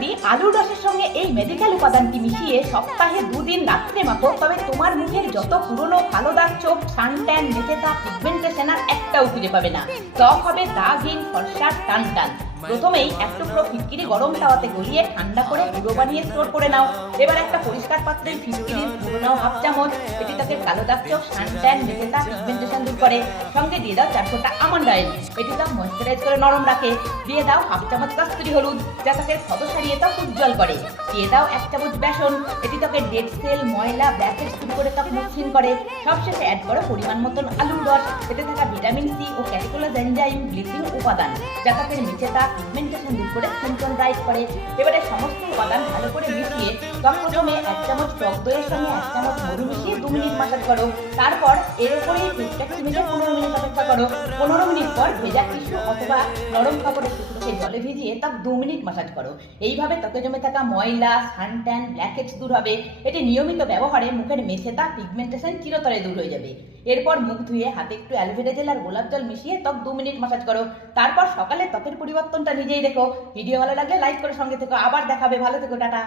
যদি আলুর রসের সঙ্গে এই মেডিকেল উপাদানটি মিশিয়ে সপ্তাহে 2 দিন রাত্রে মাখো, তবে তোমার মুখের যত পুরনো কালো দাগ, চোখ, সানট্যান, মেচে দাগ, পিগমেন্টেশন আর একটাও খুঁজে পাবে না। ত্বক হবে দাগহীন, ফর্সা, টান টান। প্রথমেই এক টুকরো ফিটকিরি গরম তাওয়াতে গলিয়ে ঠান্ডা করে গুঁড়ো বানিয়ে স্টোর করে নাও। এবার একটা পরিষ্কার পাত্রে ফিটকিরির গুঁড়ো নাও হাফ চামচ। এটি ত্বকের কালো দাগ, চোখ, সানট্যান, মেচে দাগ, পিগমেন্টেশন দূর করে। সঙ্গে দিয়ে দাও 4 ফোঁটা আমন্ড অয়েল, এটি ত্বক ময়েশ্চারাইজ করে নরম রাখে। দিয়ে দাও হাফ চামচ কস্তুরি হলুদ, যা ত্বকের ক্ষত সারিয়ে ত্বক উজ্জ্বল করে। দিয়ে দাও 1 চামচ বেসন, এটি ত্বকের ডেড সেল, ময়লা, ব্ল্যাকহেডস দূর করে ত্বক মসৃণ করে। সবশেষে অ্যাড করো পরিমাণ মতন আলুর রস, এতে থাকা ভিটামিন সি ও ক্যাটিকোলাস এনজাইম ব্লিচিং উপাদান, যা ত্বকের নিচে দাগ, পিগমেন্টেশন দূর করে স্কিন টোন ব্রাইট করে। এবারে সমস্ত উপাদান ভালো করে মিশিয়ে ত্বক প্রথমে 1 চামচ টক দইয়ের সঙ্গে 1 চামচ মধু মিশিয়ে 2 মিনিট মাসাজ করো। তারপর এর উপরেই ফেসপ্যাক মিশিয়ে 15 মিনিট অপেক্ষা করো। 15 মিনিট পর ভেজা টিস্যু অথবা নরম কাপড়ের টুকরোকে জলে ভিজিয়ে ত্বক 2 মিনিট মাসাজ করো। এইভাবে ত্বকে জমে থাকা ময়লা, সানট্যান, ব্ল্যাকহেডস দূর হবে। এটি নিয়মিত ব্যবহারে মুখের মেচে দাগ, পিগমেন্টেশন চিরতরে দূর হয়ে যাবে। এরপর মুখ ধুয়ে হাতে একটু অ্যালোভেরা জেল আর গোলাপ জল মিশিয়ে ত্বক 2 মিনিট মাসাজ করো। তারপর সকালে ত্বকের পরিবর্তনটা নিজেই দেখো। ভিডিও ভালো লাগলে লাইক করে সঙ্গে থেকো। আবার দেখাবে, ভালো থেকো, টাটা।